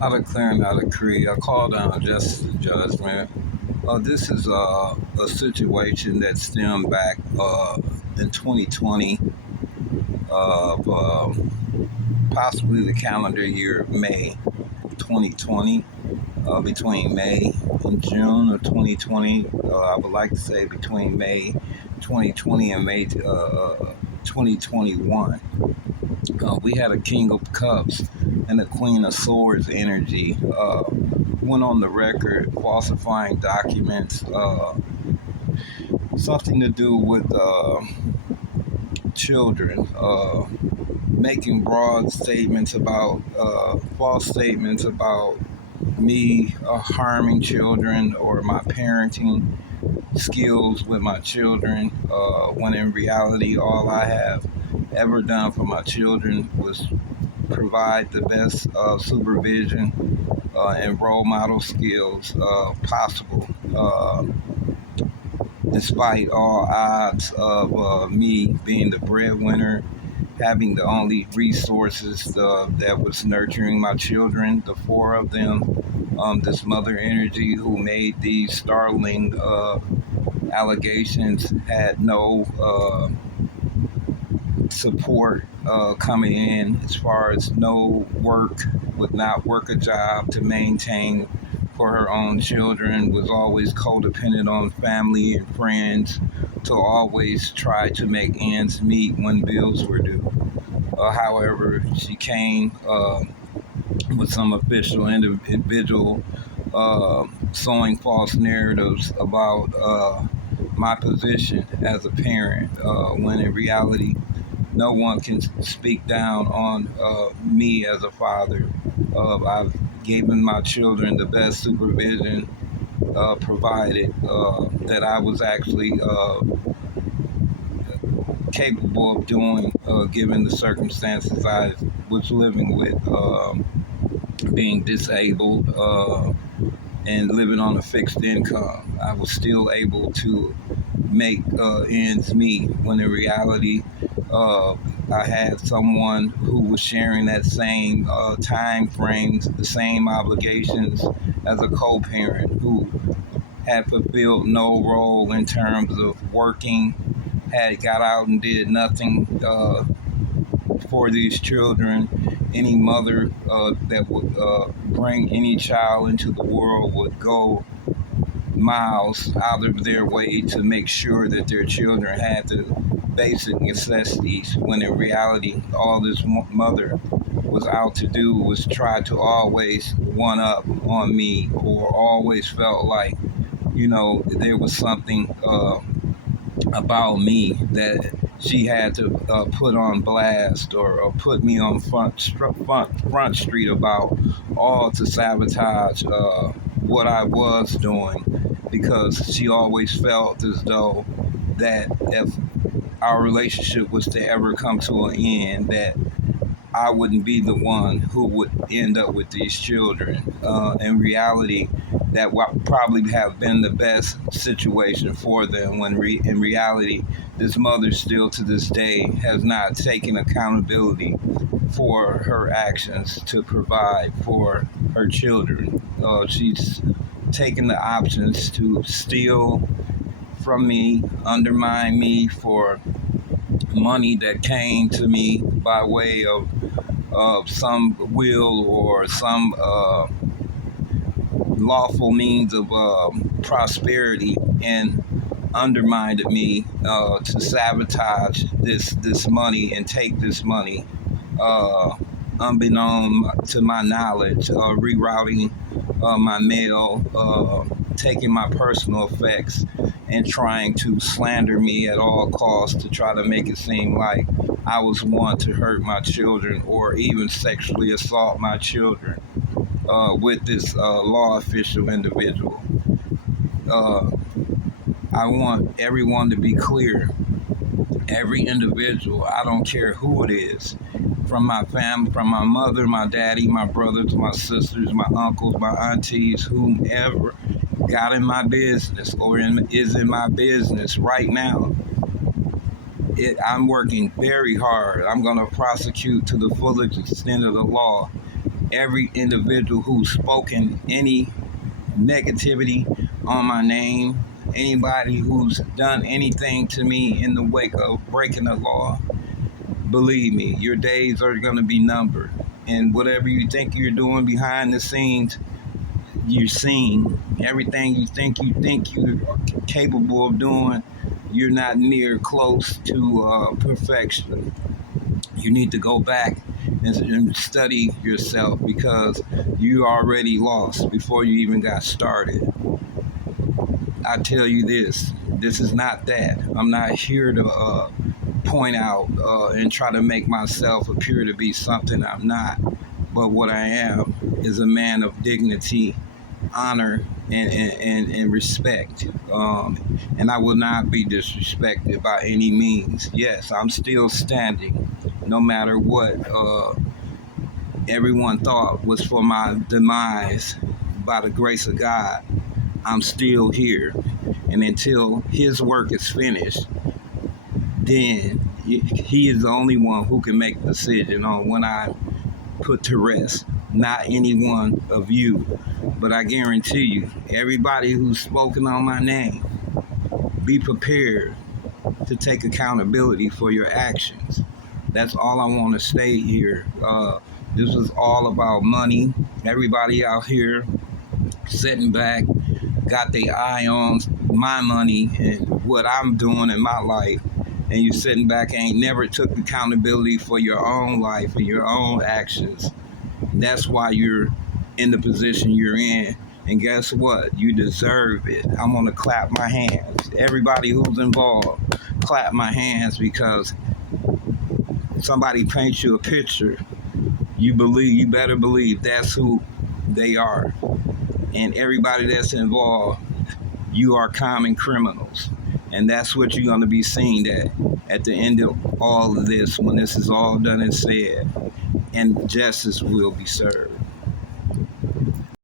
I declare and I decree, I call down justice and judgment. This is a situation that stemmed back in 2020 of possibly the calendar year of May 2020. Between May and June of 2020, I would like to say between May 2020 and May 2021. We had a King of Cups and a Queen of Swords energy. Went on the record falsifying documents, something to do with children, making broad statements about false statements about me harming children or my parenting skills with my children, when in reality, all I have ever done for my children was provide the best supervision and role model skills possible, despite all odds of me being the breadwinner, having the only resources that was nurturing my children, the four of them. This mother energy who made these startling allegations had no support coming in, as far as no work, would not work a job to maintain for her own children, was always codependent on family and friends to always try to make ends meet when bills were due. However, she came with some official individual sowing false narratives about my position as a parent, when in reality, no one can speak down on me as a father. I've given my children the best supervision provided that I was actually capable of doing, given the circumstances I was living with, being disabled and living on a fixed income. I was still able to make ends meet when in reality, I had someone who was sharing that same time frames, the same obligations as a co-parent who had fulfilled no role in terms of working, had got out and did nothing for these children. Any mother that would bring any child into the world would go miles out of their way to make sure that their children had the basic necessities, when in reality, all this mother was out to do was try to always one up on me, or always felt like, there was something about me that she had to put on blast, or put me on front street about, all to sabotage what I was doing, because she always felt as though that if our relationship was to ever come to an end, that I wouldn't be the one who would end up with these children. In reality, that would probably have been the best situation for them, when in reality, this mother still to this day has not taken accountability for her actions to provide for her children. She's taken the options to steal from me, undermine me for money that came to me by way of some will or some lawful means of prosperity, and undermined me to sabotage this money and take this money, unbeknown to my knowledge, rerouting my mail, taking my personal effects, and trying to slander me at all costs to try to make it seem like I was one to hurt my children or even sexually assault my children with this law official individual. Uh, I want everyone to be clear. Every individual, I don't care who it is, from my family, from my mother, my daddy, my brothers, my sisters, my uncles, my aunties, whomever got in my business or is in my business right now. I'm working very hard. I'm going to prosecute to the fullest extent of the law every individual who's spoken any negativity on my name, anybody who's done anything to me in the wake of breaking the law, believe me, your days are going to be numbered. And whatever you think you're doing behind the scenes, you're seeing. Everything you think you're capable of doing, you're not near close to perfection. You need to go back and study yourself because you already lost before you even got started. I tell you this is not that. I'm not here to point out and try to make myself appear to be something I'm not. But what I am is a man of dignity, honor, and respect. And I will not be disrespected by any means. Yes, I'm still standing, no matter what everyone thought was for my demise. By the grace of God, I'm still here. And until his work is finished, then he is the only one who can make a decision on when I put to rest, not any one of you. But I guarantee you, everybody who's spoken on my name, be prepared to take accountability for your actions. That's all I want to say here. This is all about money. Everybody out here sitting back, got their eye on my money and what I'm doing in my life, and you sitting back and ain't never took accountability for your own life and your own actions. That's why you're in the position you're in. And guess what? You deserve it. I'm going to clap my hands. Everybody who's involved, clap my hands because somebody paints you a picture. You better believe that's who they are. And everybody that's involved, you are common criminals. And that's what you're going to be seen at the end of all of this when this is all done and said. And justice will be served.